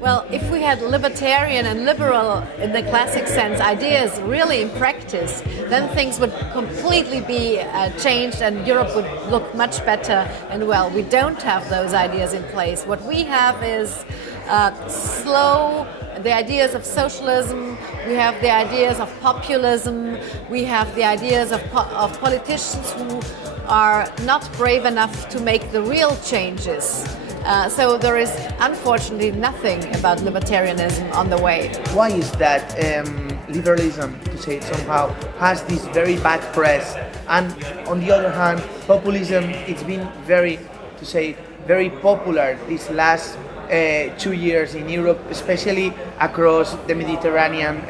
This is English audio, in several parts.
Well, if we had libertarian and liberal in the classic sense ideas really in practice, then things would completely be changed and Europe would look much better and well. We don't have those ideas in place. What we have is the ideas of socialism, we have the ideas of populism, we have the ideas of politicians who are not brave enough to make the real changes. So there is unfortunately nothing about libertarianism on the way. Why is that liberalism, to say it somehow, has this very bad press, and on the other hand, populism, it's been very popular these last 2 years in Europe, especially across the Mediterranean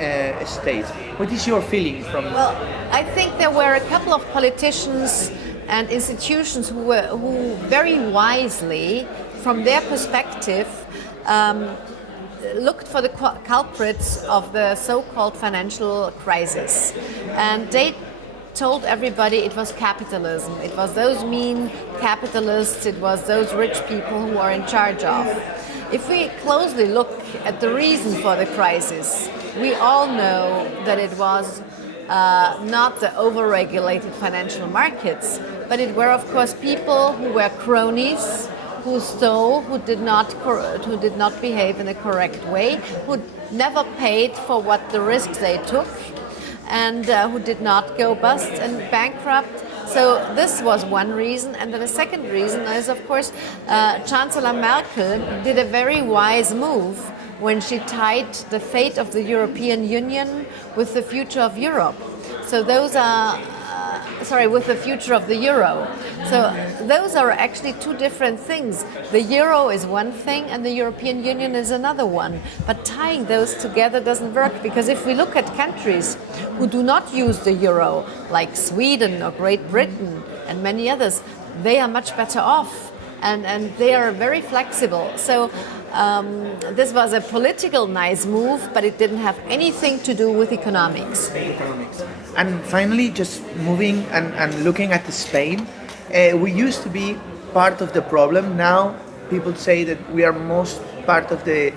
states. What is your feeling from it? Well, I think there were a couple of politicians and institutions who very wisely, from their perspective, looked for the culprits of the so-called financial crisis. And they told everybody it was capitalism. It was those mean capitalists, it was those rich people who are in charge of. If we closely look at the reason for the crisis, we all know that it was not the overregulated financial markets, but it were of course people who were cronies, who stole, who did not behave in the correct way, who never paid for what the risks they took, and who did not go bust and bankrupt. So this was one reason, and then a second reason is, of course, Chancellor Merkel did a very wise move when she tied the fate of the European Union with the future of Europe. So those are with the future of the euro. So those are actually two different things. The euro is one thing and the European Union is another one. But tying those together doesn't work, because if we look at countries who do not use the euro, like Sweden or Great Britain and many others, they are much better off. And they are very flexible. So this was a political nice move, but it didn't have anything to do with economics. And finally, just moving and looking at Spain, we used to be part of the problem. Now people say that we are most part of the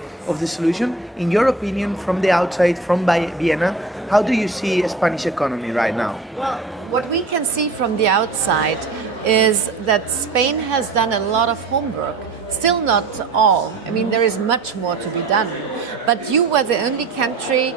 solution. In your opinion, from the outside, from Vienna, how do you see a Spanish economy right now? Well, what we can see from the outside is that Spain has done a lot of homework. Still not all. I mean, there is much more to be done. But you were the only country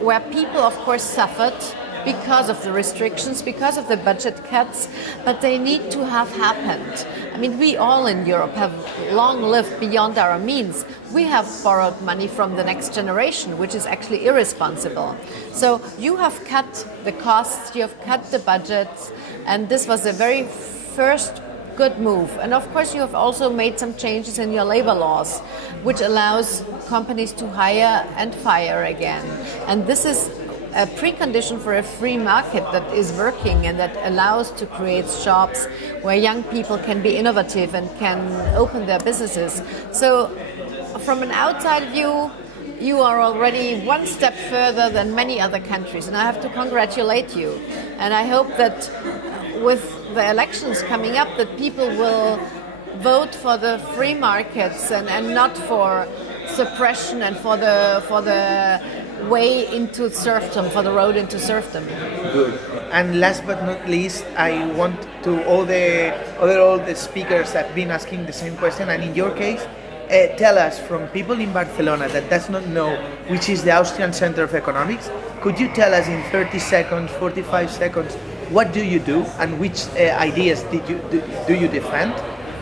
where people, of course, suffered because of the restrictions, because of the budget cuts, but they need to have happened. I mean, we all in Europe have long lived beyond our means. We have borrowed money from the next generation, which is actually irresponsible. So you have cut the costs, you have cut the budgets, and this was the very first good move. And of course you have also made some changes in your labor laws, which allows companies to hire and fire again. And this is a precondition for a free market that is working and that allows to create shops where young people can be innovative and can open their businesses. So from an outside view, you are already one step further than many other countries, and I have to congratulate you. And I hope that with the elections coming up, that people will vote for the free markets and not for suppression and for the way into serfdom, for the road into serfdom. Good. And last but not least, I want to all the speakers have been asking the same question, and in your case, tell us, from people in Barcelona that does not know which is the Austrian Center of Economics, could you tell us in 30 seconds, 45 seconds, what do you do and which ideas do you defend?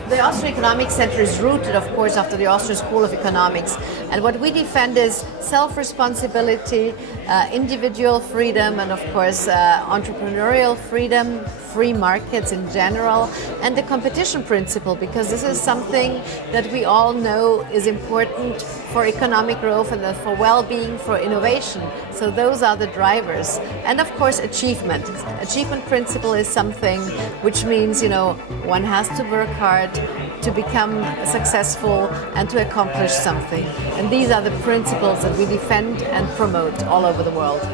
The Austrian Economics Center is rooted, of course, after the Austrian School of Economics. And what we defend is self-responsibility, individual freedom, and of course, entrepreneurial freedom, free markets in general, and the competition principle, because this is something that we all know is important for economic growth and for well-being, for innovation. So those are the drivers. And of course, achievement. Achievement principle is something which means, one has to work hard to become successful and to accomplish something. And these are the principles that we defend and promote all over the world.